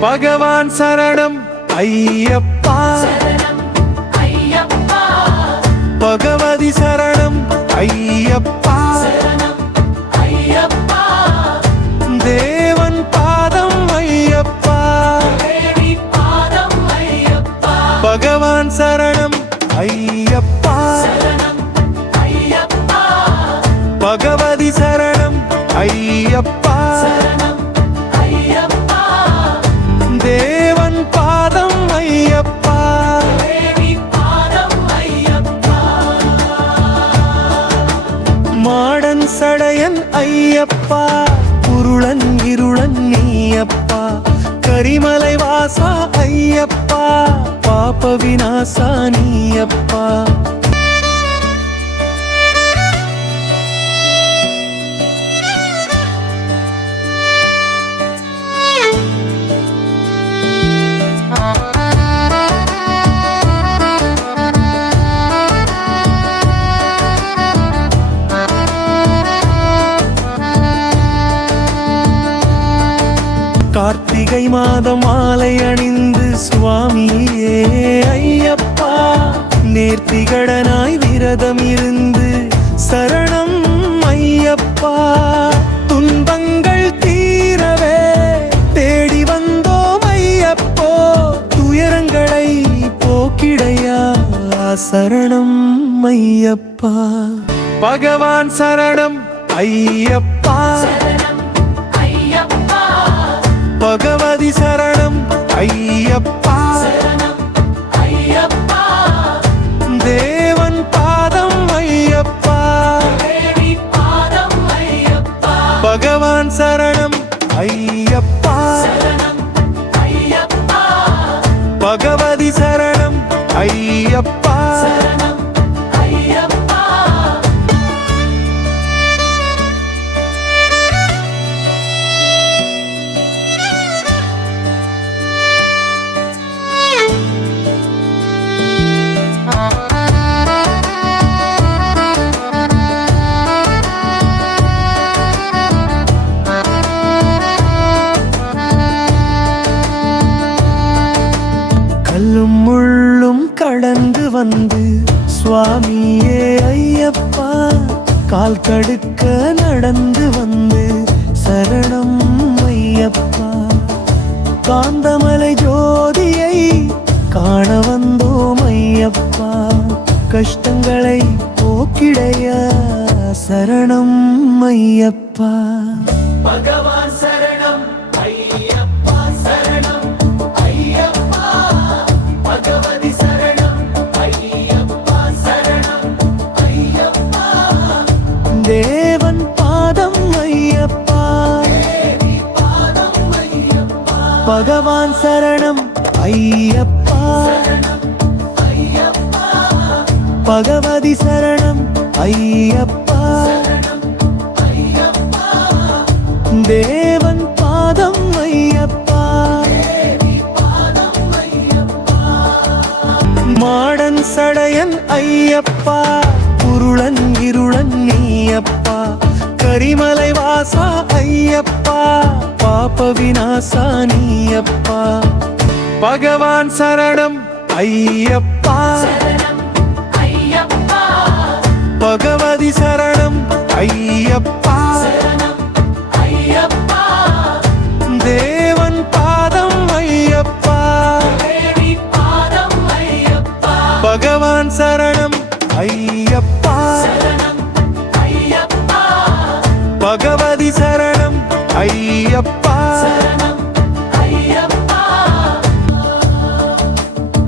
பகவான் சரணம் ஐயப்பா. பகவதி சரணம் ஐயப்பா. தேவன் பாதம் ஐயப்பா. பகவான் சரணம் ஐயப்பா. சரணம் ஐயப்பா. பகவதி சரணம் ஐயப்பா ஐயப்பா குருளன் இருளன் நீயப்பா. கரிமலை வாசா ஐயப்பா. பாப விநாசா நீயப்பா. மாதம் மாலை அணிந்து சுவாமியே ஐயப்பா. நேர்த்திகடனாய் விரதம் இருந்து சரணம் ஐயப்பா. துன்பங்கள் தீரவே தேடி வந்தோம் ஐயப்போ. துயரங்களை போக்கிடையா சரணம் ஐயப்பா. பகவான் சரணம் ஐயப்பா. சரணம் ஐயப்பா. பகவதி சரணம் ஐயப்பா. நடந்து வந்து சுவாமியே ஐயப்பா. கால் தடுக்க நடந்து வந்து சரணம் ஐயப்பா. காந்தமலை ஜோதியை காண வந்தோம் ஐயப்பா. கஷ்டங்களை போக்கிடைய சரணம் ஐயப்பா. பகவான் சரண தேவன் பாதம் ஐயப்பா. பகவான் சரணம் ஐயப்பா. பகவதி சரணம் ஐயப்பா. தேவன் பாதம் ஐயப்பா. மாடன் சடையன் ஐயப்பா. குருளன் இருளன் நீயப்பா. கரிமலை வாசா ஐயப்பா. பாப விநாசா நீயப்பா. பகவான் சரணம் ஐயப்பா. சரணம் பகவதி சரணம் ஐயப்பா.